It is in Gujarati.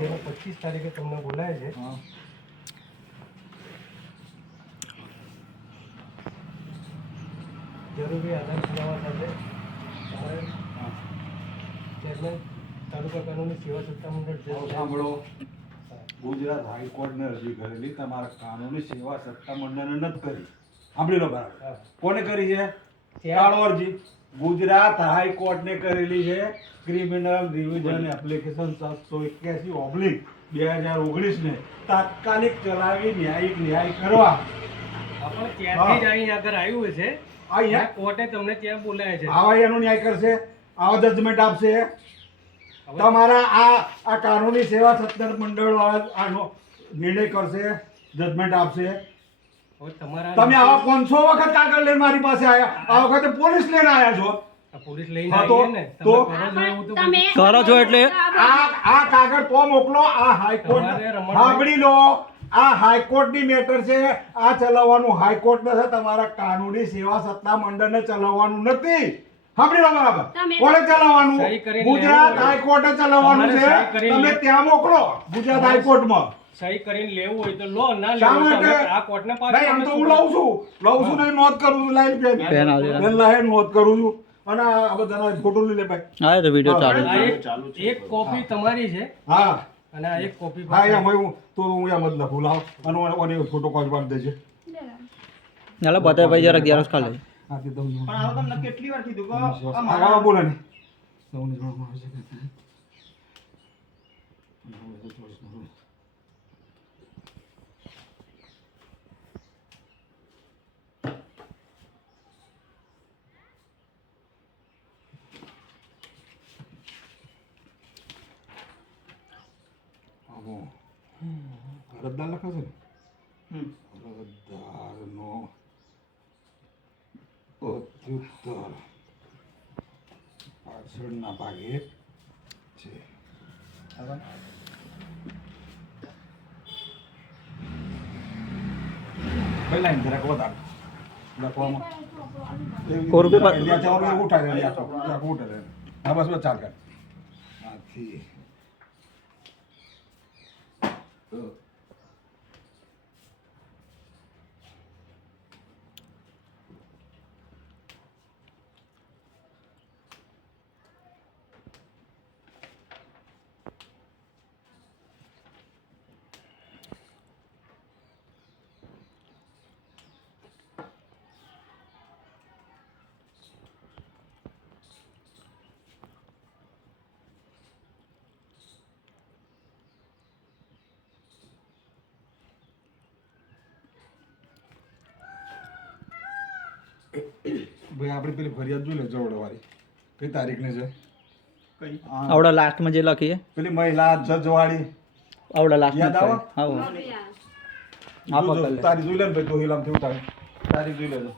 જેને 25 તારીખે તમને બોલાય છે. જરૂરી આધાર પુરાવા સાથે તમારે ચેરમેન તાલુકા કાનૂની સેવા સત્તામંડળ સાંભળો, ગુજરાત હાઈકોર્ટને અરજી કરેલી તમારા કાનૂની સેવા સત્તામંડળને નથી કરી. સાંભળી લો બરાબર. કોને કરી છે? કાળો અરજી ગુજરાત હાઈકોર્ટને કરેલી છે. ક્રિમિનલ રિવિઝન એપ્લિકેશન 781/2019 ને તાત્કાલિક ચલાવી ન્યાય કરવા. પણ ત્યાંથી જ અહીં આગળ આવ્યું છે. અહીંયા કોર્ટે તમને ત્યાં બોલાય છે. આવા એનો ન્યાય કરશે, આવા જજમેન્ટ આપશે. તમારા આ કાનૂની સેવા સત્તામંડળ વાળા આનો નિર્ણય કરશે, જજમેન્ટ આપશે. તમે આવા 500 વખત કાગળ લઈને મારી પાસે આવ્યા, આ વખતે પોલીસ લઈને આવ્યા છો. પોલીસ લઈને આવીએ ને કરો છો એટલે આ કાગળ તો મોકલો. આ હાઈકોર્ટ સાંભળી લો, આ હાઈકોર્ટની મેટર છે. આ ચલાવવાનું હાઈકોર્ટ છે, તમારા કાનૂની સેવા સત્તામંડળને ચલાવવાનું નથી. સાંભળી લો બરાબર. કોણે ચલાવવાનું? ગુજરાત હાઈકોર્ટે ચલાવવાનું છે. તમે ત્યાં મોકલો ગુજરાત હાઈકોર્ટમાં. સહી કરીને લેવું હોય તો લો, ના લેવું તો આ કોર્ટને પાછું. નહીં, આમ તો હું લઉં છું ને નોંધ કરું છું. લાઈન પેન લાઈન નોંધ કરું છું. અને આ બધાના ફોટો લઈ લે ભાઈ. હા તો વિડિયો ચાલુ છે. એક કોપી તમારી છે. હા, અને આ એક કોપી હા એમ હું તો હું એમ જ લખું. લાવ અને ફોટો કોપી પાડી દેજે. ચાલો બતાય ભાઈ જરા 11 ખાલી. હા તે દઉં. પણ આ તમને કેટલી વાર કીધું કે આ મારા બોલે ને. સૌને જોડમાં આવે છે. અરજદાર લખે છે ને, અરજદારનો પ્રત્યુત્તર પાછળના ભાગે છે. પહેલા જરાક વધારે લખવામાં ઉઠાડે. હા બસ બસ ચાલ કર. આથી ભાઈ આપણી પેલી ફરિયાદ જોઈ લે જવડવાળી. કઈ તારીખની છે? આવડા લાસ્ટ માં જે લખીએ પેલી મહિલા જજ વાળી આવડા લાસ્ટ યાદ આવે? હા તારી જોઈ લે ને ભાઈ, તો હિલામ થયું તારી તારીખ જોઈ લેજો.